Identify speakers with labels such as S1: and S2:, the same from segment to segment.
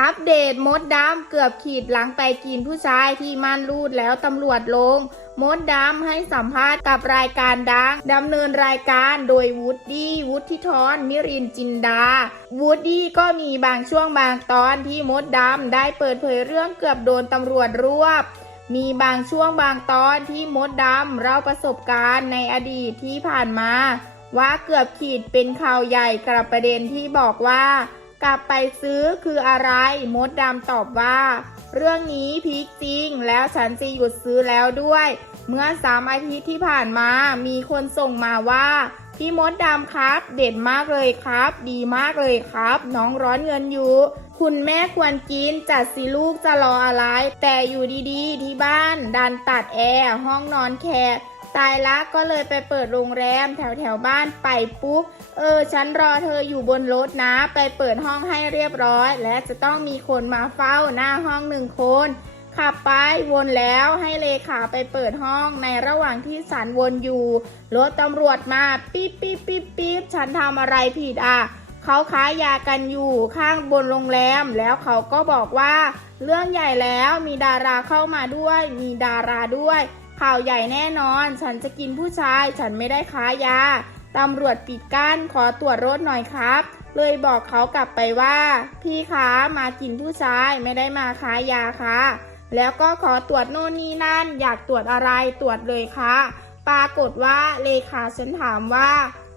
S1: อัปเดตมดดำเกือบขีดหลังไปกินผู้ชายที่ม่านรูดแล้วตำรวจลง มดดำให้สัมภาษณ์กับรายการดังดำเนินรายการโดยวูดดี้วุฒิธรนิรินจินดาวูดดี้ก็มีบางช่วงบางตอนที่มดดำได้เปิดเผยเรื่องเกือบโดนตำรวจรวบ มีบางช่วงบางตอนที่มดดำเล่าประสบการณ์ในอดีตที่ผ่านมา ว่าเกือบขีดเป็นข่าวใหญ่กับประเด็นที่บอกว่า กลับไปซื้อคืออะไร มดดำตอบว่า เรื่องนี้พีคจริงแล้วฉันจะหยุดซื้อแล้วด้วย เมื่อสามอาทิตย์ที่ผ่านมา มีคนส่งมาว่า พี่มดดำครับ เด็ดมากเลยครับ ดีมากเลยครับ น้องร้อนเงินอยู่ คุณแม่ควรกินจัดสิลูกจะรออะไร แต่อยู่ดีๆ ที่บ้าน ดันตัดแอร์ห้องนอนแขก ตายละก็เลยไปเปิดโรงแรมแถวแถวบ้านไปปุ๊บ เออ ฉันรอเธออยู่บนรถนะ ไปเปิดห้องให้เรียบร้อย และจะต้องมีคนมาเฝ้าหน้าห้องหนึ่งคน ขับไปวนแล้วให้เลขาไปเปิดห้องในระหว่างที่สันวนอยู่ รถตำรวจมาปี๊บปี๊บปี๊บปี๊บฉันทำอะไรผิดอะเขาค้ายากันอยู่ข้างบนโรงแรม แล้วเขาก็บอกว่า เรื่องใหญ่แล้วมีดาราเข้ามาด้วย มีดาราด้วย ข่าวใหญ่แน่นอน ฉันจะกินผู้ชาย ฉันไม่ได้ค้ายา ตำรวจปิดกั้นขอตรวจรถหน่อยครับ เลยบอกเขากลับไปว่า พี่คะมากินผู้ชายไม่ได้มาค้ายาค่ะ แล้วก็ขอตรวจโน่นนี่นั่น อยากตรวจอะไรตรวจเลยค่ะ ปรากฏว่าเลขาฉันถามว่า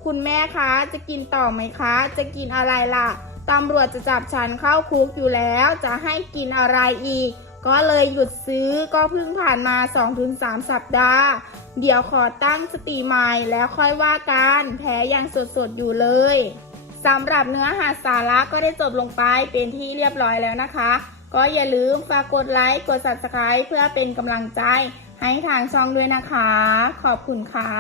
S1: คุณแม่คะจะกินต่อไหมคะ จะกินอะไรล่ะ ตำรวจจะจับฉันเข้าคุกอยู่แล้ว จะให้กินอะไรอีก ก็เลยหยุดซื้อก็เพิ่งผ่านมา 2-3 สัปดาห์ เดี๋ยวขอตั้งสติใหม่แล้วค่อยว่ากันแผลยังสดๆอยู่เลยสำหรับเนื้อหาสาระก็ได้จบลงไปเป็นที่เรียบร้อยแล้วนะคะ ก็อย่าลืมฝากกดไลค์ กด subscribe เพื่อเป็นกำลังใจให้ทางช่องด้วยนะคะ ขอบคุณค่ะ